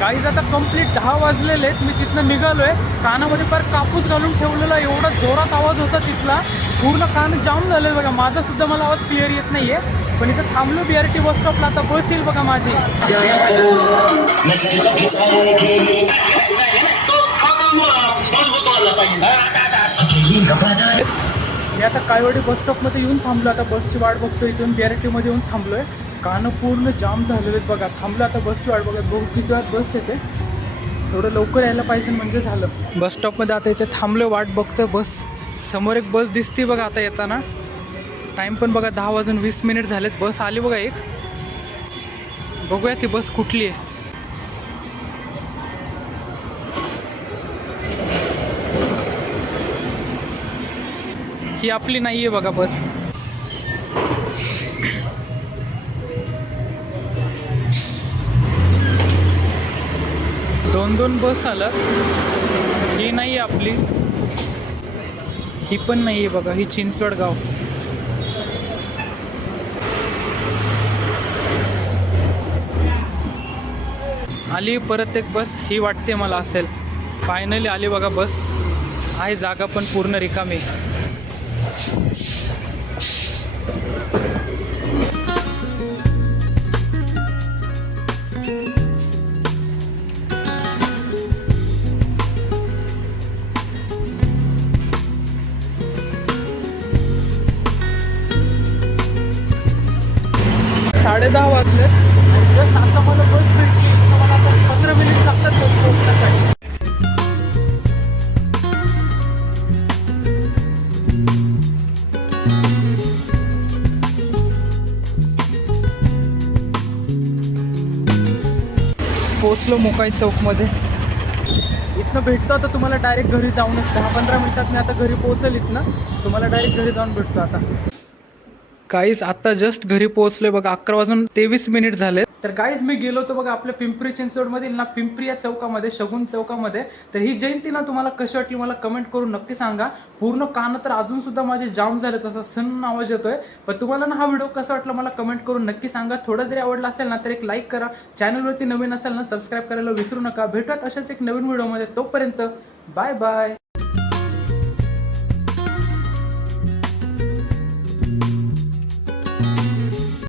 Guys आता complete 10 वाजलेले आहेत. मी तिथनं निघालोय. कानामध्ये फार कापूस घालून ठेवलेला, एवढा जोरात आवाज होता तिथला, पूर्ण कान जाम झाले बघा. माझा सुद्धा मला आवाज क्लिअर येत नाहीये. पण इथं थांबलो BRT बस स्टॉपला. आता बस येईल बघा माझी. मी आता कायवाडी बस स्टॉपमध्ये येऊन थांबलो. आता बसची वाट बघतो. इथून BRT मध्ये येऊन थांबलोय. कानं पूर्ण जाम झालेले आहेत बघा. थांबलं आता बसची वाट बघत. बघू किती वेळात बस येते. थोडं लवकर यायला पाहिजे म्हणजे झालं. बस स्टॉपमध्ये आता इथे थांबलो, वाट बघतोय बस. समोर एक बस दिसते बघा आता येताना. टाईम पण बघा 10:20 झालेत. बस आली बघा एक. बघूया ती बस कुठली आहे. ही आपली नाही आहे बघा बस. दोन बस आलं. ही नाही आहे आपली. ही पण नाही आहे बघा. ही चिंचवड गाव. आली परत एक बस. ही वाटते मला असेल. फायनली आली बघा बस. आहे जागा पण पूर्ण रिकामी. साडे 10 वाजले. जस्ट आता मला बस भेटली. मला आता 15 मिनिट लागतात बस पोहोचण्यासाठी. पोचलो मोकाई चौकमध्ये. इथनं भेटतो आता तुम्हाला डायरेक्ट घरी जाऊनच. 10-15 मिनिटात मी आता घरी पोहोचेल. इथनं तुम्हाला डायरेक्ट घरी जाऊन भेटतो आता. गाईज आता जस्ट घरी पोहोचलोय बघा. 11:23 झाले. तर गाईज मी गेलो होतो बघा आपल्या पिंपरी चिंचवडमधील ना पिंपरी या चौकामध्ये, शगुन चौकामध्ये. तर ही जयंती ना तुम्हाला कशी वाटली मला कमेंट करून नक्की सांगा. पूर्ण कान तर अजून सुद्धा माझे जाम झाले. तसा सन्न आवाज येतोय. पण तुम्हाला ना हा व्हिडिओ कसा वाटला मला कमेंट करून नक्की सांगा. थोडा जरी आवडला असेल ना तर एक लाईक करा. चॅनलवरती नवीन असेल ना सबस्क्राईब करायला विसरू नका. भेटूयात अशाच एक नवीन व्हिडिओमध्ये. तोपर्यंत बाय बाय.